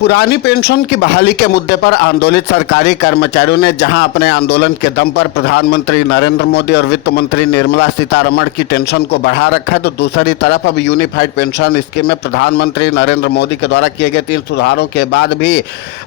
पुरानी पेंशन की बहाली के मुद्दे पर आंदोलित सरकारी कर्मचारियों ने जहां अपने आंदोलन के दम पर प्रधानमंत्री नरेंद्र मोदी और वित्त मंत्री निर्मला सीतारमण की टेंशन को बढ़ा रखा है, तो दूसरी तरफ अब यूनिफाइड पेंशन स्कीम में प्रधानमंत्री नरेंद्र मोदी के द्वारा किए गए 3 सुधारों के बाद भी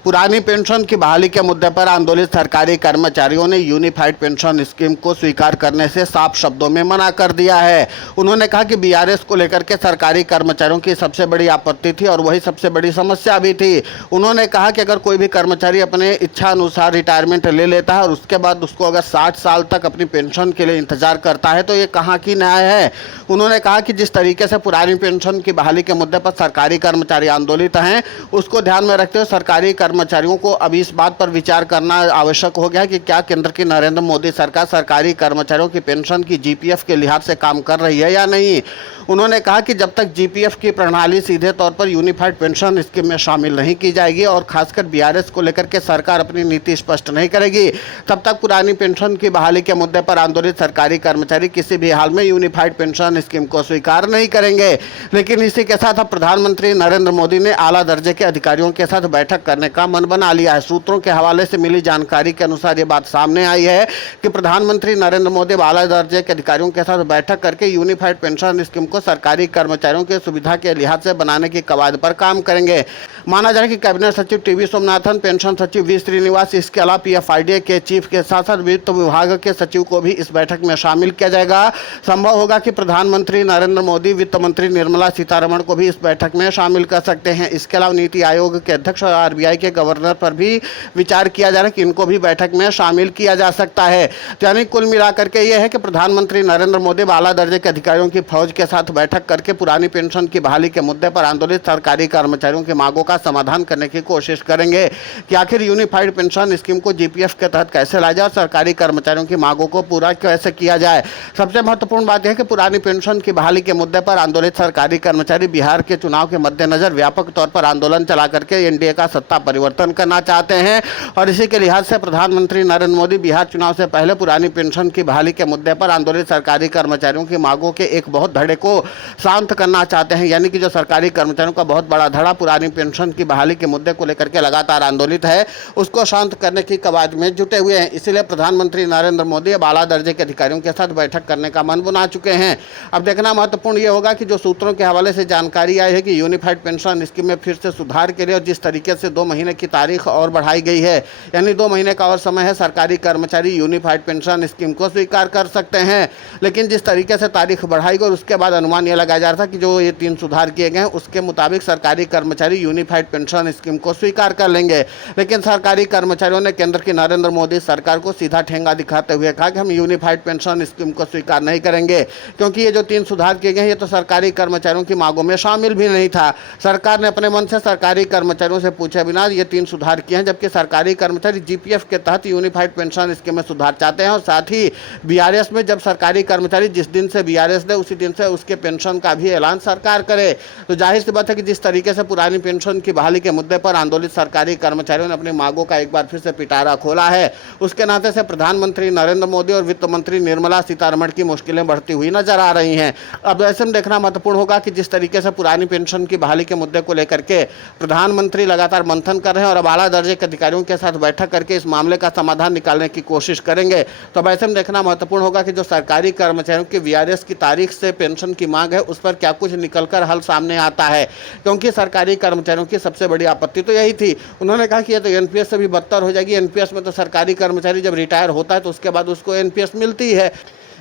पुरानी पेंशन की बहाली के मुद्दे पर आंदोलित सरकारी कर्मचारियों ने यूनिफाइड पेंशन स्कीम को स्वीकार करने से साफ शब्दों में मना कर दिया है। उन्होंने कहा कि बीआरएस को लेकर के सरकारी कर्मचारियों की सबसे बड़ी आपत्ति थी और वही सबसे बड़ी समस्या भी थी। उन्होंने कहा कि अगर कोई भी कर्मचारी अपने इच्छा अनुसार रिटायरमेंट ले लेता है और उसके बाद उसको अगर 60 साल तक अपनी पेंशन के लिए इंतजार करता है तो ये कहाँ की न्याय है। उन्होंने कहा कि जिस तरीके से पुरानी पेंशन की बहाली के मुद्दे पर सरकारी कर्मचारी आंदोलित हैं, उसको ध्यान में रखते हुए सरकारी कर्मचारियों को अभी इस बात पर विचार करना आवश्यक हो गया है कि क्या केंद्र की नरेंद्र मोदी सरकार सरकारी कर्मचारियों की पेंशन की जीपीएफ के लिहाज से काम कर रही है या नहीं। उन्होंने कहा कि जब तक जीपीएफ की प्रणाली सीधे तौर पर यूनिफाइड पेंशन स्कीम में शामिल नहीं की जाएगी और खासकर बीआरएस को लेकर के सरकार अपनी नीति स्पष्ट नहीं करेगी, तब तक पुरानी पेंशन की बहाली के मुद्दे पर आंदोलित सरकारी कर्मचारी किसी भी हाल में यूनिफाइड पेंशन स्कीम को स्वीकार नहीं करेंगे। लेकिन इसी के साथ अब प्रधानमंत्री नरेंद्र मोदी ने आला दर्जे के अधिकारियों के साथ बैठक करने का मन बना लिया है। सूत्रों के हवाले से मिली जानकारी के अनुसार ये बात सामने आई है कि प्रधानमंत्री नरेंद्र मोदी आला दर्जे के अधिकारियों के साथ बैठक करके यूनिफाइड पेंशन स्कीम को सरकारी कर्मचारियों की सुविधा के लिहाज से बनाने की कवायद पर काम करेंगे। माना जा रहा है कि कैबिनेट सचिव टीवी सोमनाथन, पेंशन सचिव वी श्रीनिवास, इसके अलावा पीएफआईडी के चीफ के साथ साथ वित्त विभाग के सचिव को भी इस बैठक में शामिल किया जाएगा। संभव होगा कि प्रधानमंत्री नरेंद्र मोदी वित्त मंत्री निर्मला सीतारमण को भी इस बैठक में शामिल कर सकते हैं। इसके अलावा नीति आयोग के अध्यक्ष और आरबीआई के गवर्नर पर भी विचार किया जा रहा है कि इनको भी बैठक में शामिल किया जा सकता है। यानी कुल मिलाकर के ये है कि प्रधानमंत्री नरेंद्र मोदी आला दर्जे के अधिकारियों की फौज के साथ बैठक करके पुरानी पेंशन की बहाली के मुद्दे पर आंदोलित सरकारी कर्मचारियों की मांगों का समाधान करने की कोशिश करेंगे कि आखिर यूनिफाइड पेंशन स्कीम को जीपीएफ के तहत कैसे लाया जाए और सरकारी कर्मचारियों की मांगों को पूरा कैसे किया जाए। सबसे महत्वपूर्ण बात यह है कि पुरानी पेंशन की बहाली के मुद्दे पर आंदोलित सरकारी कर्मचारी बिहार के चुनाव के मद्देनजर व्यापक तौर पर आंदोलन चला करके एनडीए का सत्ता परिवर्तन करना चाहते हैं और इसी के लिहाज से प्रधानमंत्री नरेंद्र मोदी बिहार चुनाव से पहले पुरानी पेंशन की बहाली के मुद्दे पर आंदोलित सरकारी कर्मचारियों की मांगों के एक बहुत धड़े को शांत करना चाहते हैं। यानी कि जो सरकारी कर्मचारियों का बहुत बड़ा धड़ा पुरानी पेंशन की बहाली के मुद्दे को लेकर के लगातार आंदोलित है, उसको शांत करने की कवायद में जुटे हुए हैं। इसीलिए प्रधानमंत्री नरेंद्र मोदी अब आला दर्जे के अधिकारियों के साथ बैठक करने का मन बना चुके हैं। अब देखना महत्वपूर्ण ये होगा कि जो सूत्रों के हवाले से जानकारी आई है कि यूनिफाइड पेंशन स्कीम में फिर से सुधार के लिए और जिस तरीके से 2 महीने की तारीख और बढ़ाई गई है, यानी 2 महीने का और समय है, सरकारी कर्मचारी यूनिफाइड पेंशन स्कीम को स्वीकार कर सकते हैं। लेकिन जिस तरीके से तारीख बढ़ाई गई और उसके बाद अनुमान यह लगाया जा रहा था कि जो ये 3 सुधार किए गए हैं उसके मुताबिक सरकारी कर्मचारी यूनिफाइड पेंशन स्कीम को स्वीकार कर लेंगे। लेकिन सरकारी कर्मचारियों ने केंद्र की नरेंद्र मोदी सरकार को सीधा ठेंगा दिखाते हुए कहा कि हम यूनिफाइड पेंशन स्कीम को स्वीकार नहीं करेंगे, क्योंकि ये जो 3 सुधार किए गए हैं ये तो सरकारी कर्मचारियों की मांगों में शामिल भी नहीं था। सरकार ने अपने मन से सरकारी कर्मचारियों से पूछे बिना ये 3 सुधार किए हैं, जबकि सरकारी कर्मचारी जीपीएफ के तहत यूनिफाइड पेंशन स्कीम में सुधार चाहते हैं और साथ ही बीआरएस में जब सरकारी कर्मचारी जिस दिन से बीआरएस दे उसी दिन से उसके पेंशन का भी ऐलान सरकार करे। तो जाहिर सी बात है कि जिस तरीके से पुरानी पेंशन की बहाली के मुद्दे पर आंदोलित सरकारी कर्मचारियों ने अपनी मांगों का एक बार फिर से पिटारा खोला है, उसके नाते से प्रधानमंत्री नरेंद्र मोदी और वित्त मंत्री निर्मला सीतारमण की मुश्किलें बढ़ती हुई नजर आ रही हैं। अब ऐसे में देखना महत्वपूर्ण होगा कि जिस तरीके से पुरानी पेंशन की बहाली के मुद्दे को लेकर के प्रधानमंत्री लगातार मंथन कर रहे हैं और अब आला दर्जे के अधिकारियों के साथ बैठक करके इस मामले का समाधान निकालने की कोशिश करेंगे, तो अब ऐसे में देखना महत्वपूर्ण होगा कि जो सरकारी कर्मचारियों की बीआरएस की तारीख से पेंशन की मांग है उस पर क्या कुछ निकलकर हल सामने आता है, क्योंकि सरकारी कर्मचारियों की सबसे बड़ी आपत्ति तो यही थी। उन्होंने कहा कि ये तो एनपीएस से भी बदतर हो जाएगी। एनपीएस में तो सरकारी कर्मचारी जब रिटायर होता है तो उसके बाद उसको एनपीएस मिलती है।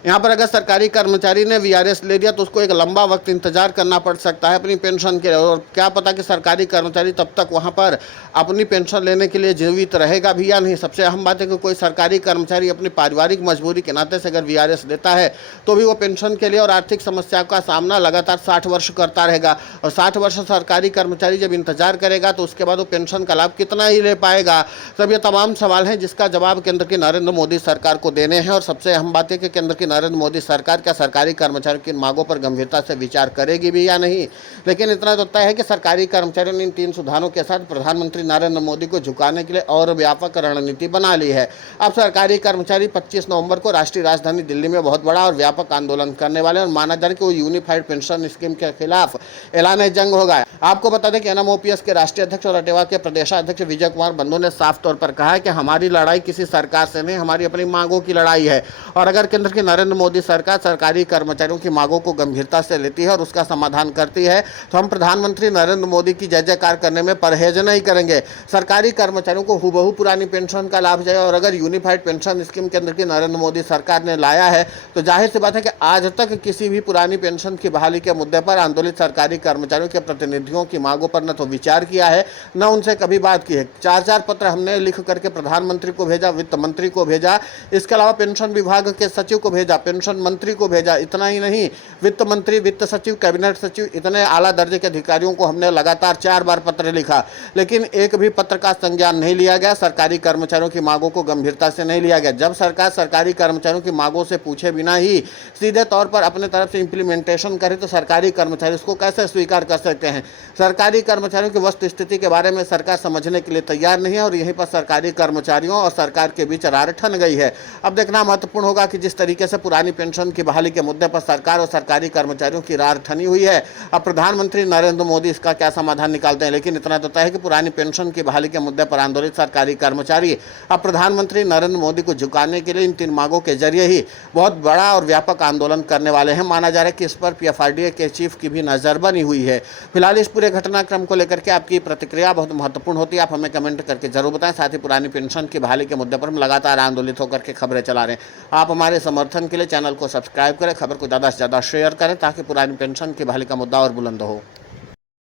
यहाँ पर अगर सरकारी कर्मचारी ने वीआरएस ले लिया तो उसको एक लंबा वक्त इंतजार करना पड़ सकता है अपनी पेंशन के लिए, और क्या पता कि सरकारी कर्मचारी तब तक वहाँ पर अपनी पेंशन लेने के लिए जीवित रहेगा भी या नहीं। सबसे अहम बात है कि कोई सरकारी कर्मचारी अपनी पारिवारिक मजबूरी के नाते से अगर वीआरएस लेता है तो भी वो पेंशन के लिए और आर्थिक समस्याओं का सामना लगातार 60 वर्ष करता रहेगा, और 60 वर्ष सरकारी कर्मचारी जब इंतजार करेगा तो उसके बाद वो पेंशन का लाभ कितना ही ले पाएगा। तब ये तमाम सवाल हैं जिसका जवाब केंद्र की नरेंद्र मोदी सरकार को देने हैं। और सबसे अहम बात है कि केंद्र की नरेंद्र मोदी सरकार क्या सरकारी कर्मचारियों की मांगों पर गंभीरता से विचार करेगी भी या नहीं। लेकिन इतना तो तय है कि सरकारी कर्मचारियों ने इन 3 सुधारों के साथ प्रधानमंत्री नरेंद्र मोदी को झुकाने के लिए और व्यापक रणनीति बना ली है। अब सरकारी कर्मचारी 25 नवंबर को राष्ट्रीय राजधानी दिल्ली में बहुत बड़ा और व्यापक आंदोलन करने वाले, और माना जा रहा है कि वो यूनिफाइड पेंशन स्कीम के खिलाफ ऐलान जंग होगा। आपको बता दें कि एनएमओपीएस के राष्ट्रीय अध्यक्ष और अटेवा के प्रदेशाध्यक्ष विजय कुमार बंधु ने साफ तौर पर कहा है कि हमारी लड़ाई किसी सरकार से नहीं, हमारी अपनी मांगों की लड़ाई है। और अगर केंद्र की नरेंद्र मोदी सरकार सरकारी कर्मचारियों की मांगों को गंभीरता से लेती है और उसका समाधान करती है तो हम प्रधानमंत्री नरेंद्र मोदी की जय जयकार करने में परहेज नहीं करेंगे। सरकारी कर्मचारियों को हुबहू पुरानी पेंशन का लाभ जाए, और अगर यूनिफाइड पेंशन स्कीम केंद्र की नरेंद्र मोदी सरकार ने लाया है तो जाहिर सी बात है कि आज तक किसी भी पुरानी पेंशन की बहाली के मुद्दे पर आंदोलित सरकारी कर्मचारियों के प्रतिनिधियों की मांगों पर न तो विचार किया है, न उनसे कभी बात की है। 4 पत्र हमने लिख करके प्रधानमंत्री को भेजा, वित्त मंत्री को भेजा, इसके अलावा पेंशन विभाग के सचिव को भेजा, पेंशन मंत्री को भेजा। इतना ही नहीं, वित्त मंत्री, वित्त सचिव, कैबिनेट सचिव, इतने आला दर्जे के अधिकारियों को हमने लगातार 4 बार पत्र लिखा, लेकिन एक भी पत्र का संज्ञान नहीं लिया गया। सरकारी कर्मचारियों की मांगों को गंभीरता से नहीं लिया गया। जब सरकार सरकारी कर्मचारियों की मांगों से पूछे बिना ही सीधे तौर पर अपने तरफ से इंप्लीमेंटेशन करे तो सरकारी कर्मचारी उसको कैसे स्वीकार कर सकते हैं। सरकारी कर्मचारियों की वस्तु स्थिति के बारे में सरकार समझने के लिए तैयार नहीं है, और यहीं पर सरकारी कर्मचारियों और सरकार के बीच रार ठन गई है। अब देखना महत्वपूर्ण होगा कि जिस तरीके से पुरानी पेंशन की बहाली के मुद्दे पर सरकार और सरकारी कर्मचारियों की रार ठनी हुई है, अब प्रधानमंत्री नरेंद्र मोदी इसका क्या समाधान निकालते हैं। लेकिन इतना तो तय है कि पुरानी पेंशन की बहाली के मुद्दे पर आंदोलित सरकारी कर्मचारी अब प्रधानमंत्री नरेंद्र मोदी को झुकाने के लिए इन 3 मांगों के जरिए ही बहुत बड़ा और व्यापक आंदोलन करने वाले हैं। माना जा रहा है कि इस पर पीएफआरडीए के चीफ की भी नजर बनी हुई है। फिलहाल इस पूरे घटनाक्रम को लेकर के आपकी प्रतिक्रिया बहुत महत्वपूर्ण होती है, आप हमें कमेंट करके जरूर बताएं। साथ ही पुरानी पेंशन की बहाली के मुद्दे पर हम लगातार आंदोलित होकर के खबरें चला रहे हैं। आप हमारे समर्थन के लिए चैनल को सब्सक्राइब करें, खबर को ज़्यादा से ज़्यादा शेयर करें ताकि पुरानी पेंशन की बहाली का मुद्दा और बुलंद हो।